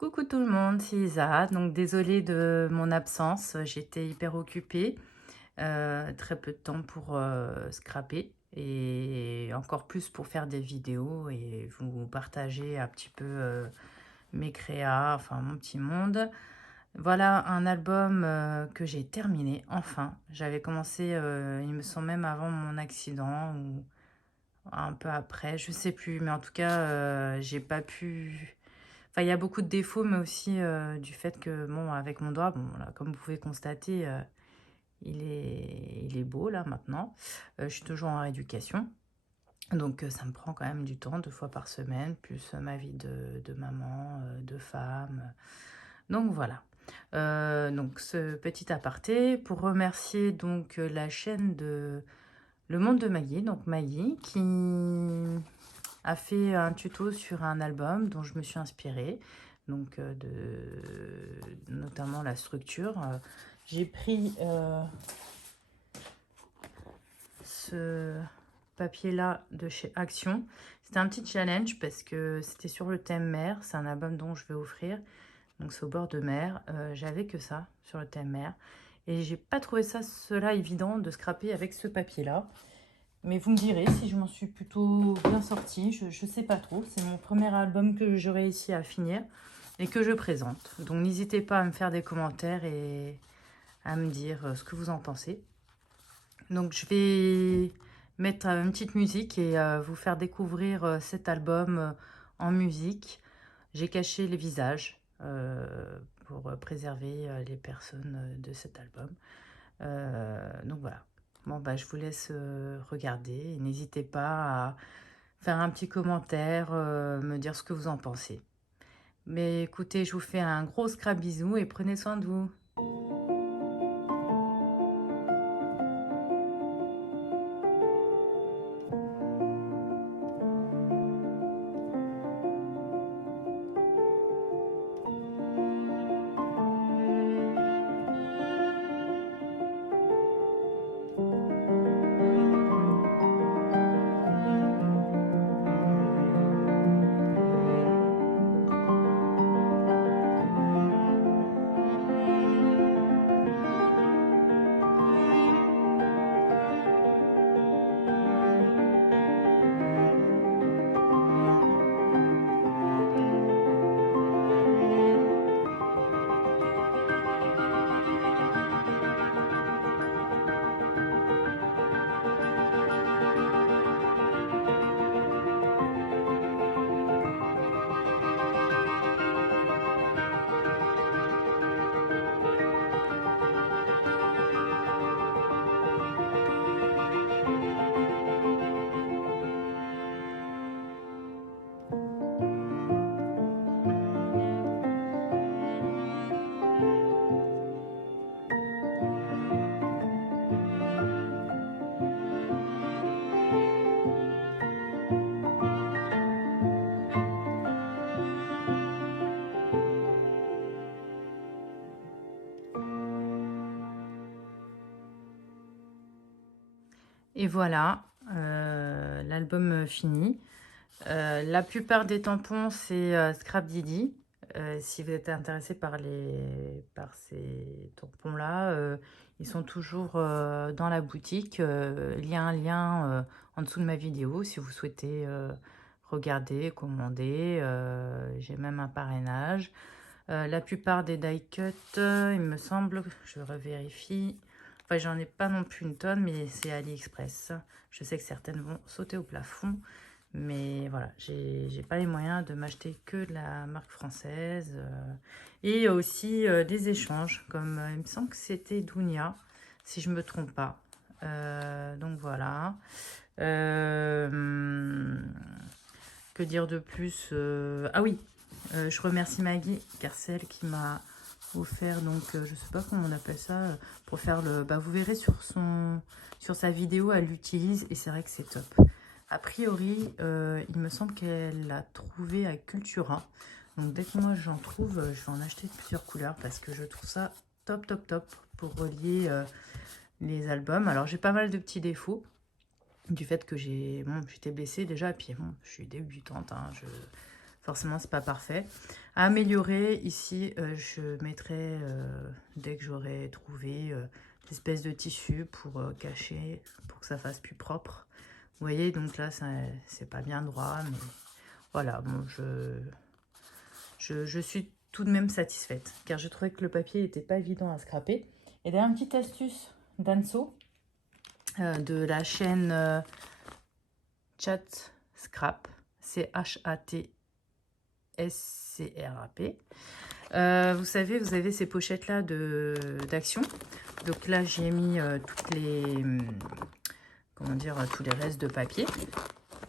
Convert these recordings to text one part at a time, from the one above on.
Coucou tout le monde, c'est Isa. Donc désolée de mon absence, j'étais hyper occupée. Très peu de temps pour scraper et encore plus pour faire des vidéos et vous partager un petit peu mes créas, enfin mon petit monde. Voilà un album que j'ai terminé, enfin. J'avais commencé, il me semble même avant mon accident ou un peu après, je sais plus, mais en tout cas, j'ai pas pu. Enfin, il y a beaucoup de défauts, mais aussi du fait que, bon, avec mon doigt, bon, là, comme vous pouvez constater, il est beau là maintenant. Je suis toujours en rééducation, donc ça me prend quand même du temps, 2 fois par semaine, plus ma vie de maman, de femme. Donc voilà. Donc ce petit aparté pour remercier donc la chaîne de Le Monde de Maggie, donc Maggie, qui a fait un tuto sur un album dont je me suis inspirée, donc notamment la structure. J'ai pris ce papier-là de chez Action. C'était un petit challenge parce que c'était sur le thème mer. C'est un album dont je vais offrir. Donc c'est au bord de mer. J'avais que ça sur le thème mer. Et j'ai pas trouvé cela évident de scraper avec ce papier-là. Mais vous me direz si je m'en suis plutôt bien sortie. Je sais pas trop. C'est mon premier album que je réussis à finir et que je présente. Donc n'hésitez pas à me faire des commentaires et à me dire ce que vous en pensez. Donc je vais mettre une petite musique et vous faire découvrir cet album en musique. J'ai caché les visages pour préserver les personnes de cet album. Donc voilà. Bon, bah, je vous laisse regarder. N'hésitez pas à faire un petit commentaire, me dire ce que vous en pensez. Mais écoutez, je vous fais un gros scrap bisou et prenez soin de vous. Et voilà, l'album fini. La plupart des tampons, c'est Scrap Didi. Si vous êtes intéressé par ces tampons-là, ils sont toujours dans la boutique. Il y a un lien en dessous de ma vidéo si vous souhaitez regarder, commander. J'ai même un parrainage. La plupart des die cut, il me semble, je revérifie. Enfin, j'en ai pas non plus une tonne, mais c'est AliExpress. Je sais que certaines vont sauter au plafond. Mais voilà, j'ai pas les moyens de m'acheter que de la marque française. Et aussi des échanges, comme il me semble que c'était Dounia, si je me trompe pas. Donc voilà. Que dire de plus Ah oui, je remercie Maggie, car c'est elle qui m'a offert, donc je sais pas comment on appelle ça, pour faire le... Bah, vous verrez sur sa vidéo, elle l'utilise et c'est vrai que c'est top. A priori, il me semble qu'elle l'a trouvé à Cultura. Donc dès que moi j'en trouve, je vais en acheter de plusieurs couleurs parce que je trouve ça top, top, top pour relier les albums. Alors j'ai pas mal de petits défauts du fait que j'étais blessée déjà, et puis bon, je suis débutante, hein, Forcément, c'est pas parfait. À améliorer, ici, je mettrai, dès que j'aurai trouvé des espèces de tissu pour cacher, pour que ça fasse plus propre. Vous voyez, donc là, c'est pas bien droit, mais voilà, bon, je suis tout de même satisfaite, car je trouvais que le papier n'était pas évident à scraper. Et d'ailleurs, une petite astuce d'Anso, de la chaîne Chat Scrap, ChatScrap. Vous savez, vous avez ces pochettes-là d'Action. Donc là, j'ai mis toutes les... comment dire, tous les restes de papier.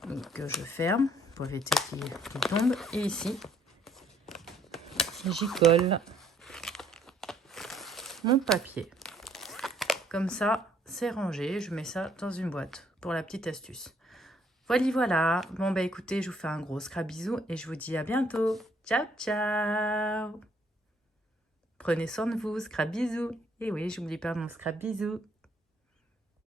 Donc je ferme pour éviter qu'il tombe. Et ici, j'y colle mon papier. Comme ça, c'est rangé. Je mets ça dans une boîte pour la petite astuce. Voilà. Bon, bah écoutez, je vous fais un gros scrap bisou et je vous dis à bientôt. Ciao, ciao. Prenez soin de vous. Scrap bisou. Et oui, j'oublie pas mon scrap bisou.